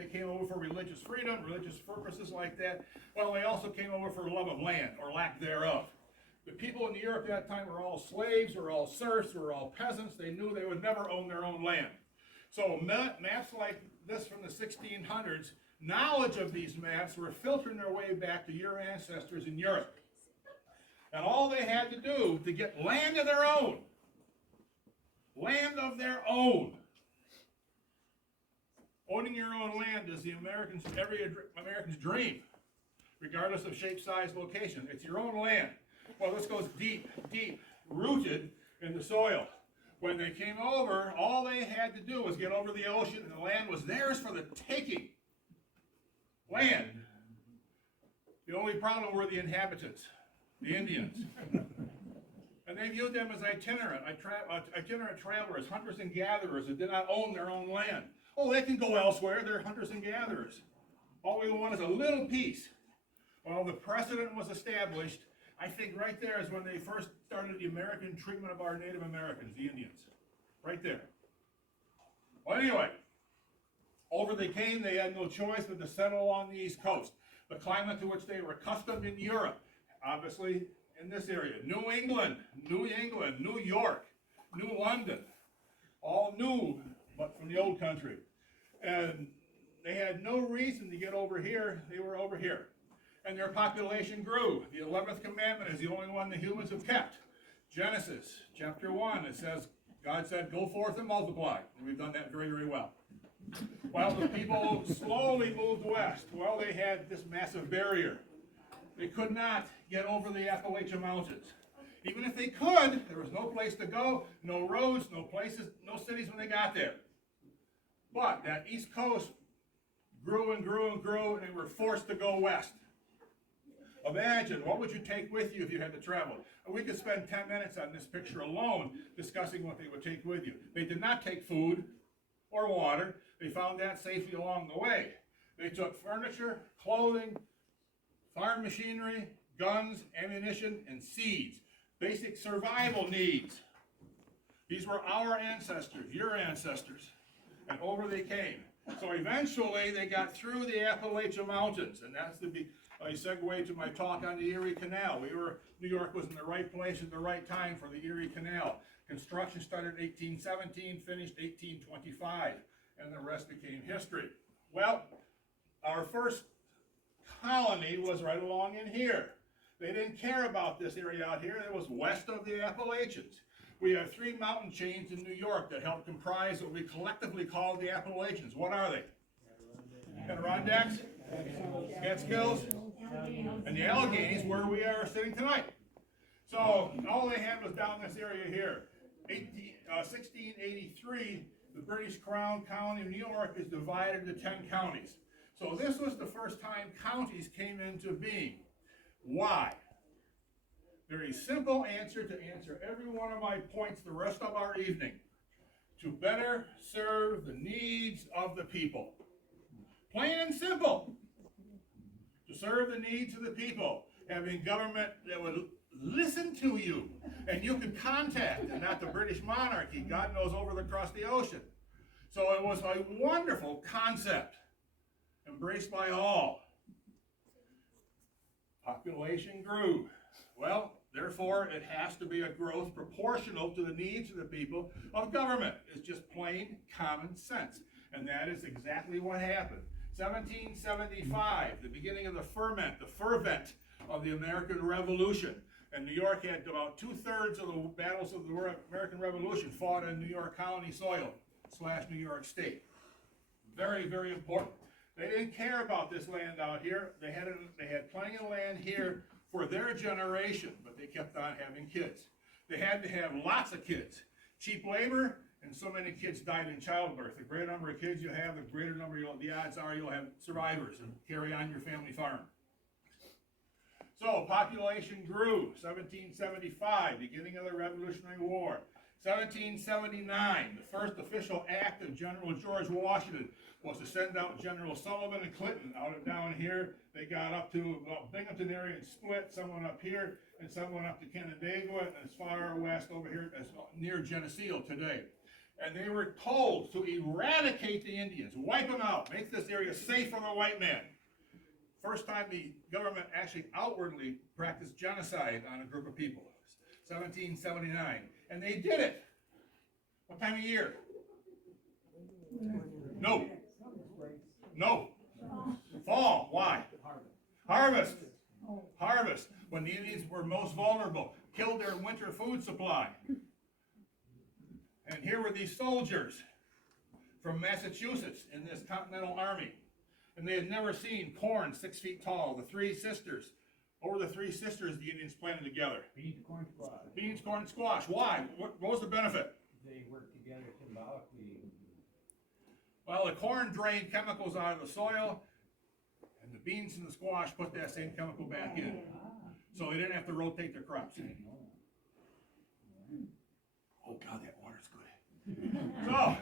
they came over for religious freedom, religious purposes like that. Well, they also came over for love of land, or lack thereof. The people in Europe at that time were all slaves, were all serfs, were all peasants. They knew they would never own their own land. So maps like this from the 1600s, knowledge of these maps were filtering their way back to your ancestors in Europe. And all they had to do to get land of their own, owning your own land is every American's dream, regardless of shape, size, location. It's your own land. Well, this goes deep, deep, rooted in the soil. When they came over, all they had to do was get over the ocean, and the land was theirs for the taking. Land. The only problem were the inhabitants, the Indians. And they viewed them as itinerant travelers, hunters and gatherers that did not own their own land. Oh, they can go elsewhere, they're hunters and gatherers. All we want is a little piece. Well, the precedent was established. I think right there is when they first started the American treatment of our Native Americans, the Indians. Right there. Well, anyway, over they came. They had no choice but to settle along the East Coast. The climate to which they were accustomed in Europe, obviously in this area. New England, New York, New London. All new, but from the old country. And they had no reason to get over here. They were over here. And their population grew. The 11th commandment is the only one the humans have kept. Genesis chapter 1, it says, God said, go forth and multiply. And we've done that very, very well. Well, the people slowly moved west. Well, they had this massive barrier. They could not get over the Appalachian Mountains. Even if they could, there was no place to go, no roads, no places, no cities when they got there. But that East Coast grew and grew and grew, and they were forced to go west. Imagine, what would you take with you if you had to travel? We could spend 10 minutes on this picture alone discussing what they would take with you. They did not take food or water. They found that safely along the way. They took furniture, clothing, farm machinery, guns, ammunition, and seeds. Basic survival needs. These were our ancestors, your ancestors, and over they came. So eventually they got through the Appalachian Mountains, and that's I segue to my talk on the Erie Canal. New York was in the right place at the right time for the Erie Canal. Construction started in 1817, finished 1825, and the rest became history. Well, our first colony was right along in here. They didn't care about this area out here. It was west of the Appalachians. We have 3 mountain chains in New York that help comprise what we collectively call the Appalachians. What are they? Adirondacks, Catskills, and the Alleghanies, where we are sitting tonight. So all they had was down this area here. 1683, the British Crown County of New York is divided into 10 counties. So this was the first time counties came into being. Why? Very simple answer to answer every one of my points the rest of our evening. To better serve the needs of the people. Plain and simple. To serve the needs of the people. Having government that would listen to you and you could contact, and not the British monarchy, God knows, across the ocean. So it was a wonderful concept, embraced by all. Population grew. Well, therefore, it has to be a growth proportional to the needs of the people of government. It's just plain common sense. And that is exactly what happened. 1775, the beginning of the fervent of the American Revolution. And New York had about 2/3 of the battles of the American Revolution fought in New York County soil / New York State. Very, very important. They didn't care about this land out here. They had plenty of land here for their generation, but they kept on having kids. They had to have lots of kids. Cheap labor, and so many kids died in childbirth. The greater number of kids you have, the greater number, the odds are you'll have survivors and carry on your family farm. So population grew. 1775, beginning of the Revolutionary War. 1779, the first official act of General George Washington was to send out General Sullivan and Clinton out of down here. They got up to about Binghamton area and split, someone up here and someone up to Canandaigua and as far west over here as near Geneseo today. And they were told to eradicate the Indians, wipe them out, make this area safe for the white man. First time the government actually outwardly practiced genocide on a group of people, 1779. And they did it. What time of year? No. No. Fall. Why? Harvest. Harvest. When the Indians were most vulnerable, killed their winter food supply. And here were these soldiers from Massachusetts in this Continental Army. And they had never seen corn 6 feet tall. The three sisters. What were the three sisters the Indians planted together? Beans, corn, squash. Beans, corn, squash. Why? What was the benefit? They work together symbolically. Well, the corn drained chemicals out of the soil, and the beans and the squash put that same chemical back in. So they didn't have to rotate their crops. Oh God, that water's good. So,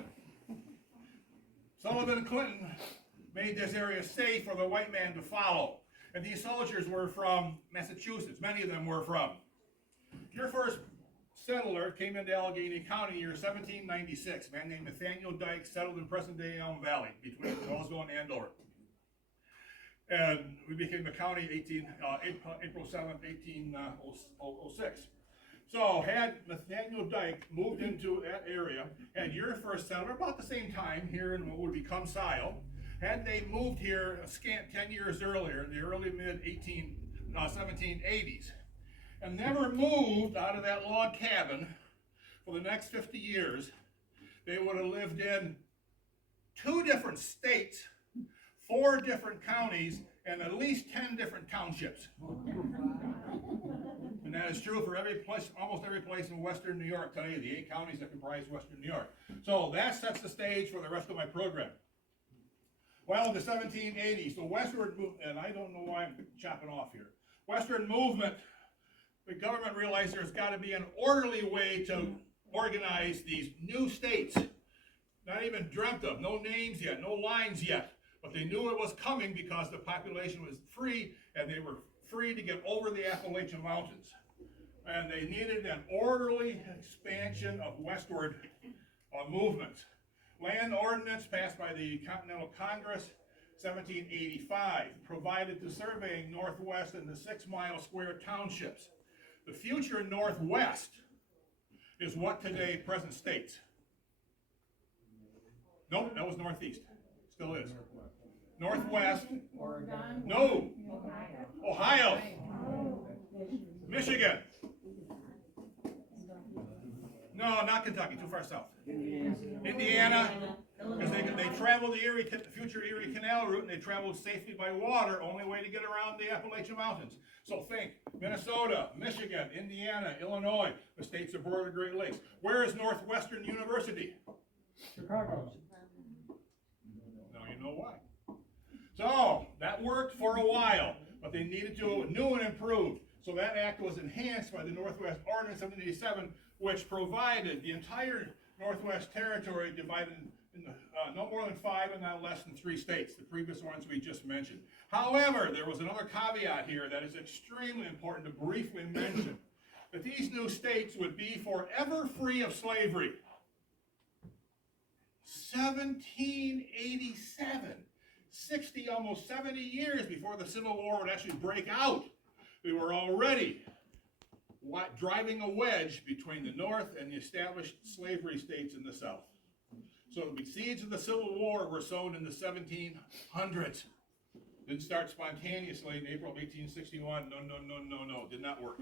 Sullivan and Clinton made this area safe for the white man to follow. And these soldiers were from Massachusetts. Many of them were from. Your first settler came into Allegany County year 1796. A man named Nathaniel Dyke settled in present-day Elm Valley between Roseville and Andover. And we became a county April 7th, 1806. So had Nathaniel Dyke moved into that area, had your first settler about the same time here in what would become Scio, had they moved here a scant 10 years earlier, in the early mid-1780s, and never moved out of that log cabin for the next 50 years, they would have lived in 2 different states, 4 different counties, and at least 10 different townships. And that is true for every place, almost every place in western New York today, the 8 counties that comprise western New York. So that sets the stage for the rest of my program. Well, in the 1780s, the westward movement, and I don't know why I'm chopping off here. Western movement, the government realized there's got to be an orderly way to organize these new states. Not even dreamt of, no names yet, no lines yet. But they knew it was coming because the population was free, and they were free to get over the Appalachian Mountains. And they needed an orderly expansion of westward movements. Land ordinance passed by the Continental Congress, 1785, provided the surveying Northwest and the 6-mile square townships. The future Northwest is what today present states. Nope, that was Northeast. Still is. Northwest. Oregon. No. Ohio. Michigan. No, not Kentucky, too far south. Indiana, because they traveled the future Erie Canal route, and they traveled safely by water, only way to get around the Appalachian Mountains. So think Minnesota, Michigan, Indiana, Illinois, the states that border the Great Lakes. Where is Northwestern University? Chicago. Now you know why. So that worked for a while, but they needed to new and improved. So that act was enhanced by the Northwest Ordinance 1787, which provided the entire Northwest Territory divided into no more than 5 and not less than 3 states, the previous ones we just mentioned. However, there was another caveat here that is extremely important to briefly mention, that these new states would be forever free of slavery. 1787, 60, almost 70 years before the Civil War would actually break out. We were already driving a wedge between the North and the established slavery states in the South. So the seeds of the Civil War were sown in the 1700s. Didn't start spontaneously in April of 1861. No, did not work.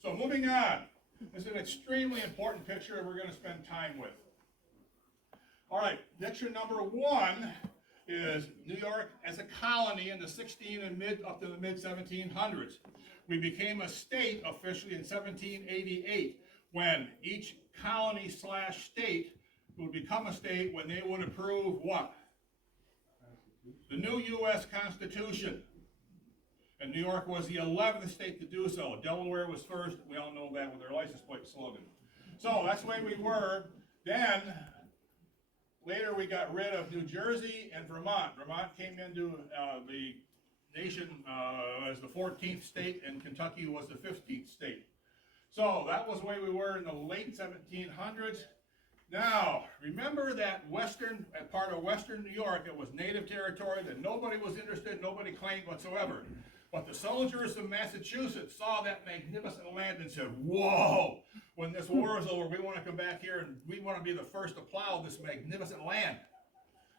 So moving on. This is an extremely important picture we're going to spend time with. All right, picture number 1 is New York as a colony in the up to the mid-1700s. We became a state officially in 1788, when each colony/state would become a state when they would approve what? The new U.S. Constitution. And New York was the 11th state to do so. Delaware was first. We all know that with their license plate slogan. So that's the way we were. Then, later we got rid of New Jersey and Vermont. Vermont came into the nation as the 14th state, and Kentucky was the 15th state. So that was the way we were in the late 1700s. Now, remember that part of western New York, it was native territory that nobody was interested, nobody claimed whatsoever. But the soldiers of Massachusetts saw that magnificent land and said, whoa, when this war is over, we want to come back here and we want to be the first to plow this magnificent land.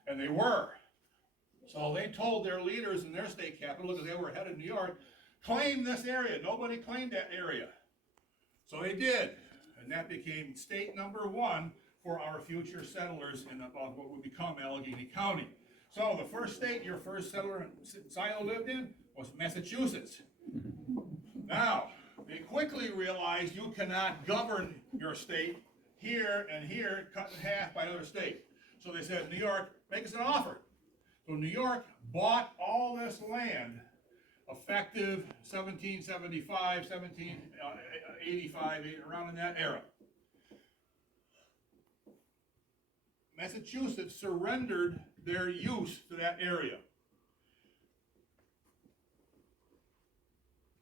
And they were. So they told their leaders in their state capital, because they were headed to New York, claim this area. Nobody claimed that area. So they did. And that became state number 1 for our future settlers in what would become Allegany County. So the first state your first settler in Scio lived in was Massachusetts. Now, they quickly realized you cannot govern your state here and here, cut in half by another state. So they said, New York, make us an offer. So New York bought all this land effective 1775, 1785, around in that era. Massachusetts surrendered their use to that area.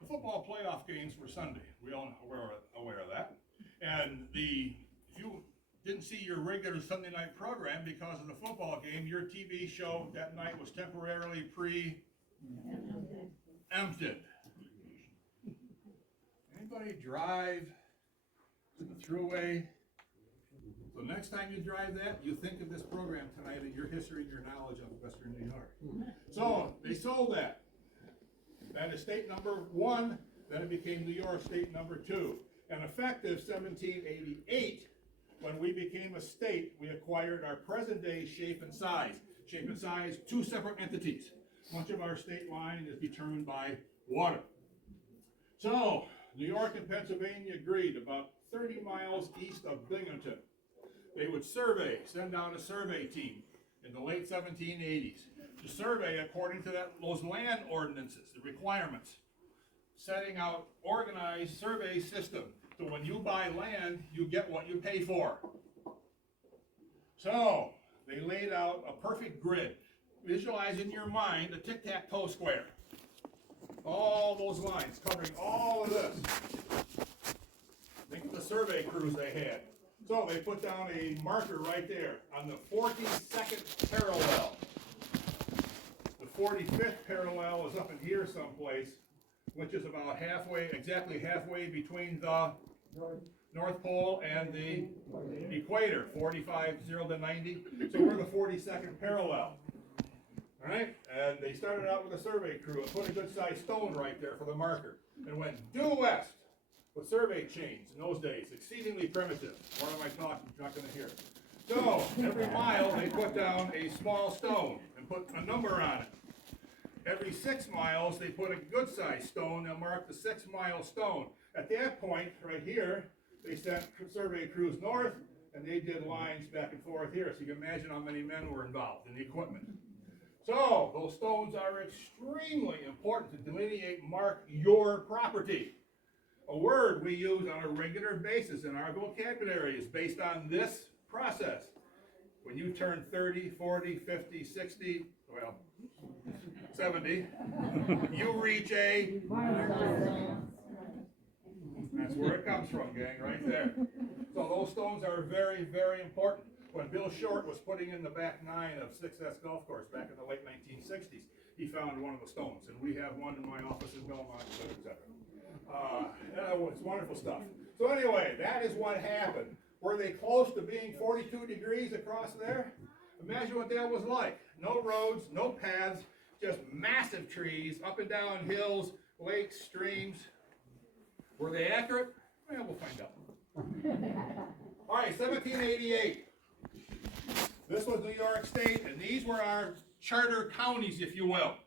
The football playoff games were Sunday. We all aware of that. And if you didn't see your regular Sunday night program because of the football game, your TV show that night was temporarily emptied. Anybody drive to the thruway? So next time you drive that, you think of this program tonight and your history and your knowledge of Western New York. So they sold that. That is state number 1, then it became New York state number 2. And effective 1788, when we became a state, we acquired our present day shape and size. Shape and size, 2 separate entities. Much of our state line is determined by water. So, New York and Pennsylvania agreed about 30 miles east of Binghamton. They would send out a survey team in the late 1780s to survey according to those land ordinances, the requirements, setting out organized survey system. So when you buy land, you get what you pay for. So they laid out a perfect grid. Visualize in your mind a tic-tac-toe square. All those lines covering all of this. Think of the survey crews they had. So they put down a marker right there on the 42nd parallel. The 45th parallel is up in here someplace, which is about exactly halfway between the North Pole and the equator, 45, 0 to 90. So we're the 42nd parallel. All right, and they started out with a survey crew and put a good sized stone right there for the marker and went due west with survey chains in those days, exceedingly primitive. What am I talking? You're not going to hear. So every mile they put down a small stone and put a number on it. Every 6 miles they put a good sized stone and marked the 6 mile stone. At that point, right here, they sent survey crews north and they did lines back and forth here. So you can imagine how many men were involved in the equipment. So those stones are extremely important to delineate, mark your property. A word we use on a regular basis in our vocabulary is based on this process. When you turn 30, 40, 50, 60, well, 70, you reach a... That's where it comes from, gang, right there. So those stones are very, very important. When Bill Short was putting in the back 9 of Success Golf Course back in the late 1960s, he found one of the stones, and we have one in my office in Belmont, etc. It's wonderful stuff. So anyway, that is what happened. Were they close to being 42 degrees across there? Imagine what that was like. No roads, no paths, just massive trees, up and down hills, lakes, streams. Were they accurate? Well, we'll find out. All right, 1788. This was New York State, and these were our charter counties, if you will.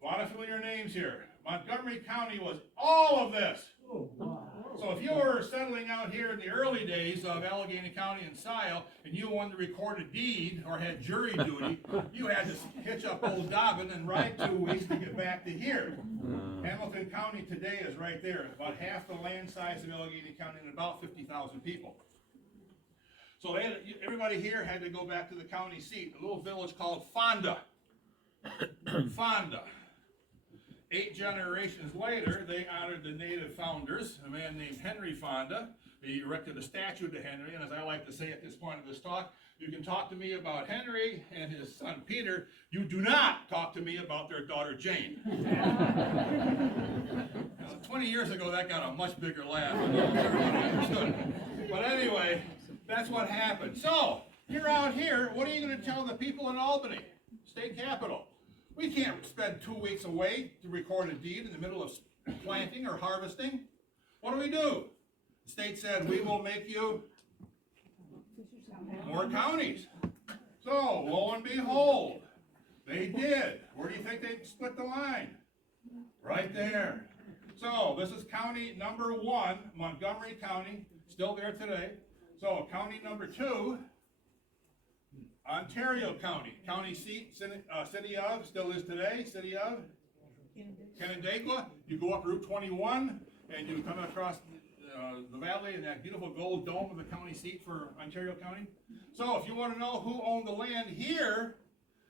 A lot of familiar names here. Montgomery County was all of this. So if you were settling out here in the early days of Allegany County and Scio, and you wanted to record a deed or had jury duty, you had to hitch up old Dobbin and ride 2 weeks to get back to here. Hamilton County today is right there, about half the land size of Allegany County and about 50,000 people. So everybody here had to go back to the county seat, a little village called Fonda. Fonda. 8 generations later, they honored the native founders, a man named Henry Fonda, They erected a statue to Henry, and as I like to say at this point of this talk, you can talk to me about Henry and his son Peter. You do not talk to me about their daughter Jane. 20 years ago, that got a much bigger laugh. Everybody understood it. But anyway, that's what happened. So, you're out here, what are you going to tell the people in Albany, state capital? We can't spend 2 weeks away to record a deed in the middle of planting or harvesting. What do? The state said, we will make you more counties. So, lo and behold, they did. Where do you think they split the line? Right there. So, this is county number 1, Montgomery County, still there today. So, county number 2, Ontario County. County seat, city of, still is today, city of Canandaigua. You go up Route 21, and you come across the valley and that beautiful gold dome of the county seat for Ontario County. So if you want to know who owned the land here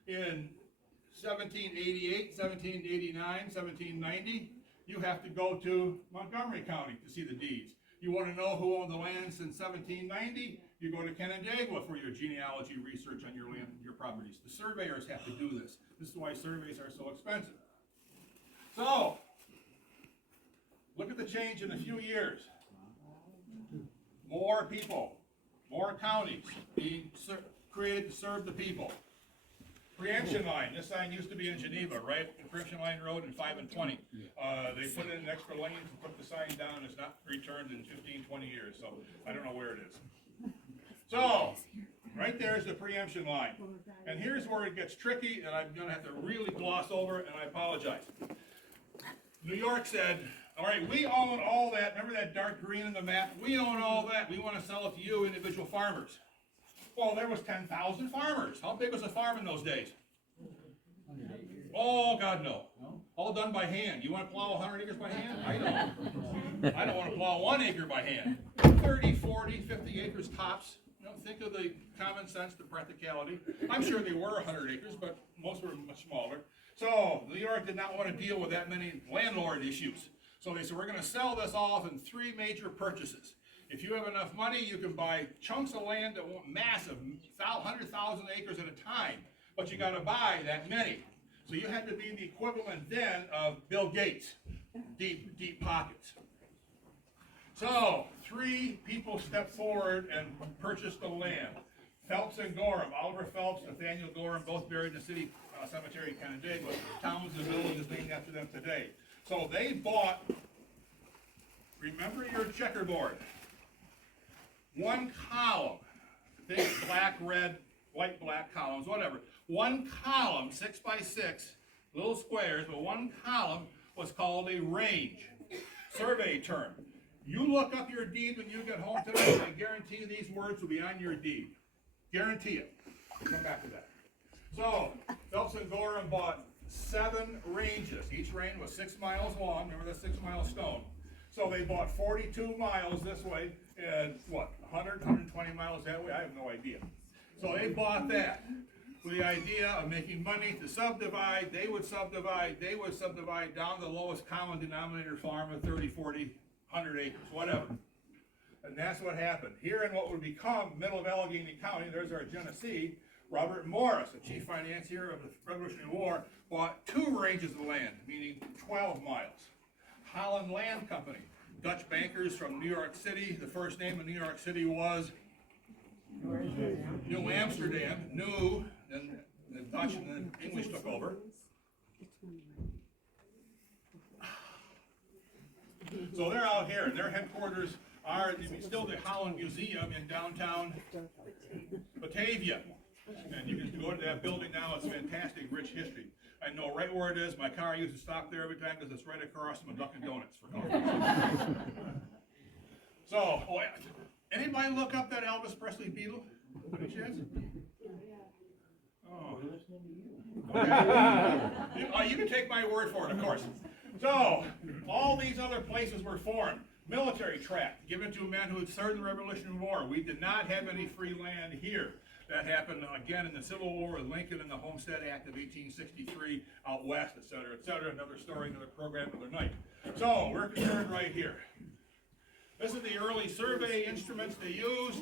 in 1788, 1789, 1790, you have to go to Montgomery County to see the deeds. You want to know who owned the land since 1790, you go to Canandaigua for your genealogy research on your land, your properties. The surveyors have to do this. This is why surveys are so expensive. So, look at the change in a few years. More people, more counties being created to serve the people. Preemption line, this sign used to be in Geneva, right? Preemption line road in 5 and 20. They put in extra lanes and put the sign down, it's not returned in 15, 20 years, so I don't know where it is. So, right there is the preemption line. And here's where it gets tricky, and I'm gonna have to really gloss over it, and I apologize. New York said, all right, we own all that. Remember that dark green in the map? We own all that. We want to sell it to you, individual farmers. Well, there was 10,000 farmers. How big was a farm in those days? Oh, God, no. All done by hand. You want to plow 100 acres by hand? I don't. I don't want to plow 1 acre by hand. 30, 40, 50 acres tops. You know, think of the common sense, the practicality. I'm sure they were 100 acres, but most were much smaller. So, New York did not want to deal with that many landlord issues. So they said, we're going to sell this off in 3 major purchases. If you have enough money, you can buy chunks of land that won't massive, 100,000 acres at a time, but you got to buy that many. So you had to be the equivalent then of Bill Gates, deep, deep pockets. So 3 people stepped forward and purchased the land. Phelps and Gorham, Oliver Phelps, Nathaniel Gorham, both buried in the city cemetery in Canandaigua. Towns and villages named after them today. So they bought, remember your checkerboard, 1 column, think black, red, white, black columns, whatever. 1 column, 6 by 6, little squares, but 1 column was called a range. Survey term. You look up your deed when you get home today, I guarantee you these words will be on your deed. Guarantee it. We'll come back to that. So, Phelps and Gorham bought 7 ranges. Each range was 6 miles long. Remember the 6-mile stone. So they bought 42 miles this way and what, 100, 120 miles that way? I have no idea. So they bought that with the idea of making money to subdivide. They would subdivide down to the lowest common denominator farm of 30, 40, 100 acres, whatever. And that's what happened. Here in what would become middle of Allegany County, there's our Genesee. Robert Morris, the chief financier of the Revolutionary War, bought 2 ranges of land, meaning 12 miles. Holland Land Company, Dutch bankers from New York City. The first name of New York City was New Amsterdam. New, then the Dutch and the English took over. So they're out here, and their headquarters are still the Holland Museum in downtown Batavia. And you can go to that building now. It's fantastic, rich history. I know right where it is. My car used to stop there every time because it's right across from a Dunkin' Donuts for coffee. So, anybody look up that Elvis Presley Beatle? Any chance? Oh. Okay. You can take my word for it, of course. So, all these other places were formed. Military tract given to a man who had served in the Revolutionary War. We did not have any free land here. That happened again in the Civil War with Lincoln and the Homestead Act of 1863 out west, etc., etc. Another story, another program, another night. So we're concerned right here. This is the early survey instruments they used.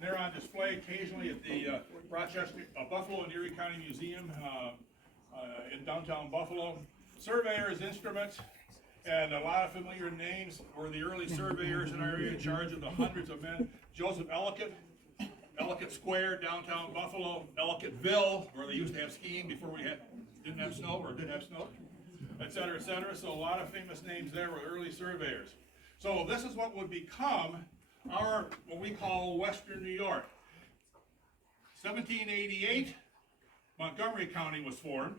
They're on display occasionally at the Buffalo and Erie County Museum in downtown Buffalo. Surveyors' instruments, and a lot of familiar names were the early surveyors in our area in charge of the hundreds of men. Joseph Ellicott, Ellicott Square, downtown Buffalo, Ellicottville, where they used to have skiing before we didn't have snow, or did have snow, et cetera, et cetera. So a lot of famous names there were early surveyors. So this is what would become our, what we call Western New York. 1788, Montgomery County was formed.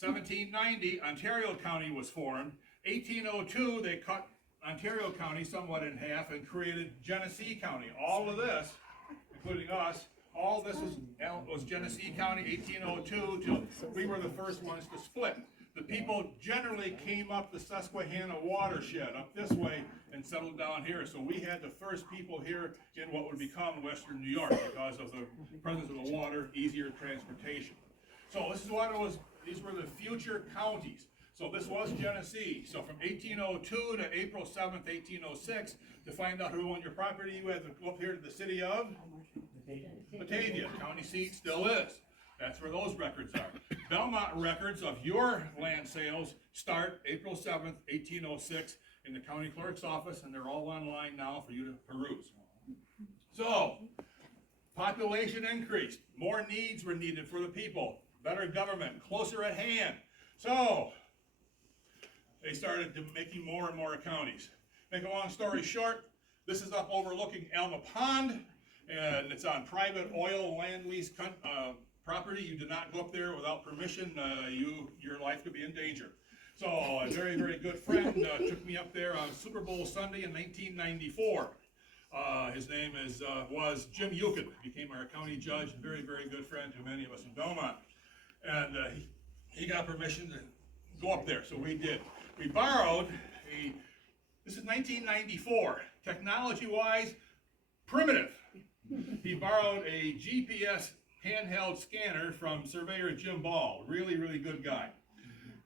1790, Ontario County was formed. 1802, they cut Ontario County somewhat in half and created Genesee County. All of this, including us, all this was Genesee County, 1802, till we were the first ones to split. The people generally came up the Susquehanna watershed, up this way, and settled down here. So we had the first people here in what would become Western New York because of the presence of the water, easier transportation. So this is what it was, these were the future counties. So this was Genesee. So from 1802 to April 7th, 1806, to find out who owned your property, you had to go up here to the city of Batavia. County seat still is. That's where those records are. Belmont records of your land sales start April 7th, 1806 in the county clerk's office, and they're all online now for you to peruse. So, population increased. More needs were needed for the people. Better government, closer at hand. So, they started making more and more counties. Make a long story short, this is up overlooking Alma Pond, and it's on private oil land lease property. You do not go up there without permission. Your life could be in danger. So a very, very good friend took me up there on Super Bowl Sunday in 1994. His name was Jim Eucken, became our county judge, and very, very good friend to many of us in Belmont. And he got permission to go up there, so we did. We borrowed this is 1994, technology-wise, primitive. He borrowed a GPS handheld scanner from surveyor Jim Ball, really, really good guy.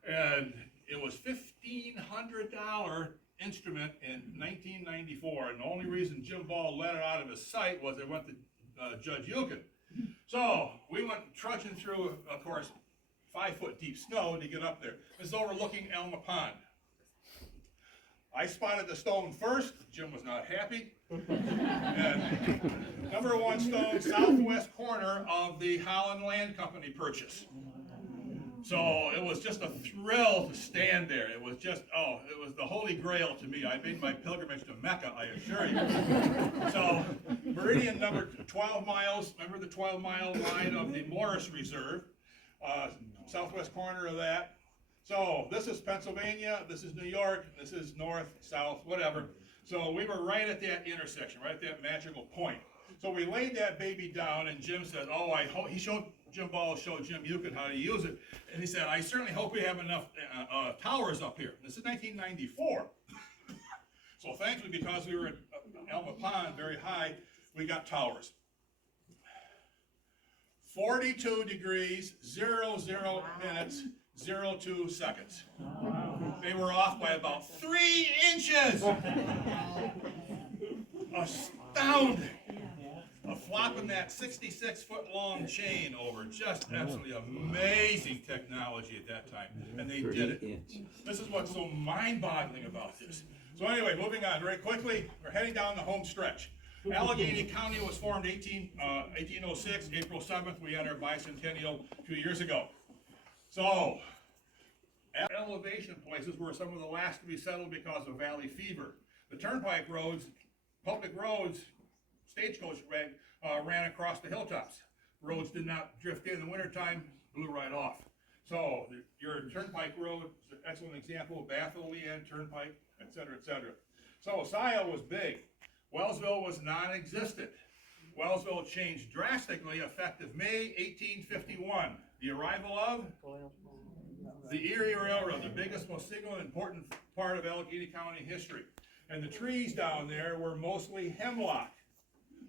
And it was $1,500 instrument in 1994, and the only reason Jim Ball let it out of his sight was it went to Judge Eucken. So we went trudging through, of course, 5-foot deep snow to get up there. This is overlooking Alma Pond. I spotted the stone first. Jim was not happy. And number one stone, southwest corner of the Holland Land Company purchase. So it was just a thrill to stand there. It was just, it was the holy grail to me. I made my pilgrimage to Mecca, I assure you. So meridian number 12 miles, remember the 12-mile line of the Morris Reserve, southwest corner of that. So this is Pennsylvania, this is New York, this is north, south, whatever. So we were right at that intersection, right at that magical point. So we laid that baby down, and Jim said, Jim Ball showed Jim Eucken how to use it. And he said, I certainly hope we have enough towers up here. This is 1994. So thankfully, because we were at Alma Pond, very high, we got towers. 42 degrees, 00 minutes, 02 seconds. They were off by about 3 inches. Astounding. Flopping that 66-foot long chain over, just absolutely amazing technology at that time, and they did it. This is what's so mind-boggling about this. So anyway, moving on very quickly, we're heading down the home stretch. Allegany County was formed 1806, April 7th. We had our bicentennial 2 years ago. So, elevation places were some of the last to be settled because of valley fever. The turnpike roads, public roads, stagecoach ran across the hilltops. Roads did not drift in the wintertime, blew right off. So your turnpike road is an excellent example, Bethel, Leanne, Turnpike, et cetera, et cetera. So Scio was big. Wellsville was non-existent. Wellsville changed drastically effective May 1851. The arrival of the Erie Railroad, the biggest, most single and important part of Allegany County history. And the trees down there were mostly hemlock.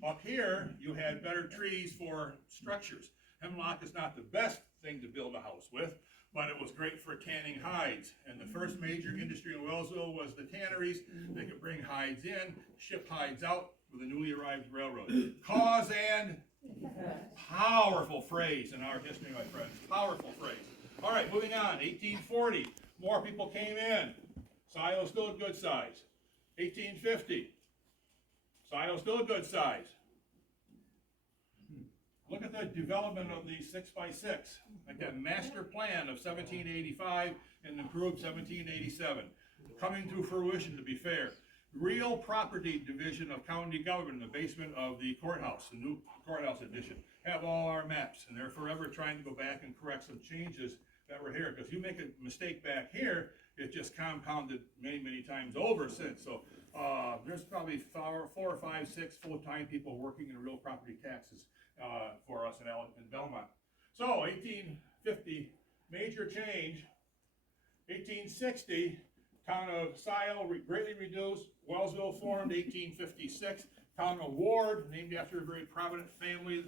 Up here, you had better trees for structures. Hemlock is not the best thing to build a house with, but it was great for tanning hides. And the first major industry in Wellsville was the tanneries. They could bring hides in, ship hides out with a newly arrived railroad. Cause and powerful phrase in our history, my friends. Powerful phrase. All right, moving on. 1840, more people came in. Scio still a good size. 1850, Scio still a good size. Look at the development of the 6x6, like that master plan of 1785 and improved 1787. Coming to fruition, to be fair. Real property division of county government in the basement of the courthouse, the new courthouse addition. Have all our maps, and they're forever trying to go back and correct some changes that were here. Because you make a mistake back here, it just compounded many, many times over since. So there's probably 4 or 5, 6 full-time people working in real property taxes for us in Belmont. So 1850, major change. 1860, town of Scio greatly reduced. Wellsville formed. 1856, town of Ward, named after a very prominent family.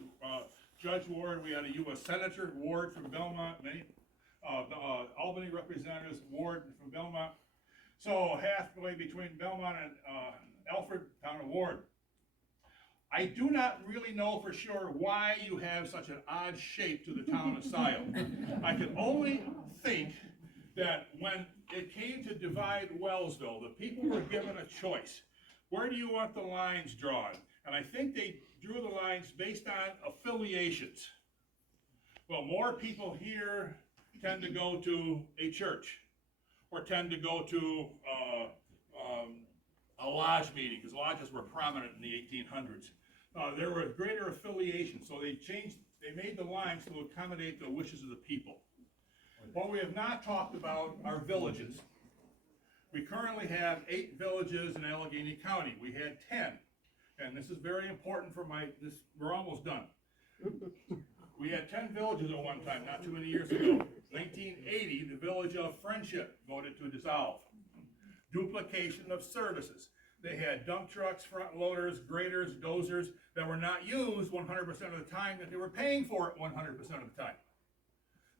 Judge Ward. We had a U.S. Senator Ward from Belmont. Many Albany representatives Ward from Belmont. So halfway between Belmont and Alfred, town of Ward. I do not really know for sure why you have such an odd shape to the town of Scio. I can only think that when it came to divide Wellsville, the people were given a choice. Where do you want the lines drawn? And I think they drew the lines based on affiliations. Well, more people here tend to go to a church or tend to go to a lodge meeting, because lodges were prominent in the 1800s. There were greater affiliations, so they made the lines to accommodate the wishes of the people. What we have not talked about are villages. We currently have 8 villages in Allegany County. We had 10, and this is very important for we're almost done. We had 10 villages at one time, not too many years ago. 1980, the village of Friendship voted to dissolve. Duplication of services. They had dump trucks, front loaders, graders, dozers that were not used 100% of the time, that they were paying for it 100% of the time.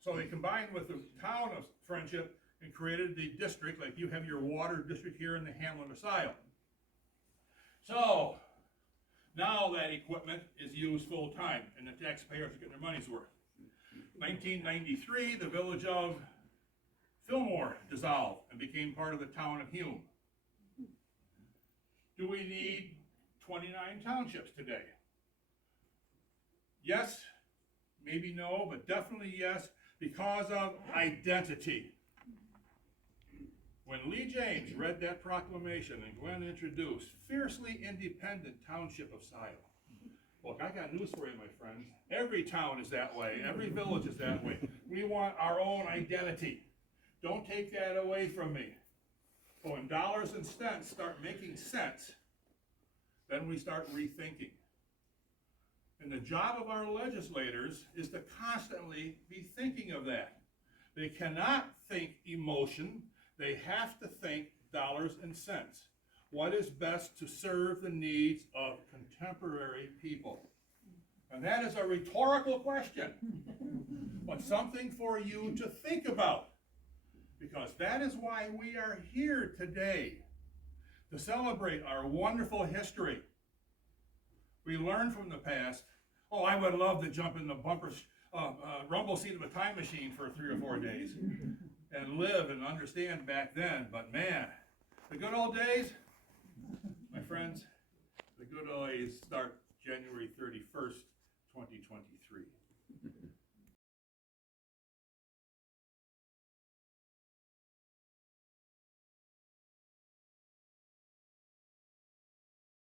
So they combined with the town of Friendship and created the district, like you have your water district here in the hamlet of Scio. So now that equipment is used full time and the taxpayers are getting their money's worth. 1993, the village of Fillmore dissolved and became part of the town of Hume. Do we need 29 townships today? Yes, maybe no, but definitely yes, because of identity. When Lee James read that proclamation and Glenn introduced Fiercely Independent Township of Scio. Look, I got news for you, my friends. Every town is that way. Every village is that way. We want our own identity. Don't take that away from me. But when dollars and cents start making sense, then we start rethinking. And the job of our legislators is to constantly be thinking of that. They cannot think emotion. They have to think dollars and cents. What is best to serve the needs of contemporary people? And that is a rhetorical question, but something for you to think about. Because that is why we are here today, to celebrate our wonderful history. We learn from the past. Oh, I would love to jump in the rumble seat of a time machine for 3 or 4 days and live and understand back then. But man, the good old days, my friends, the good old days start January 31st, 2023.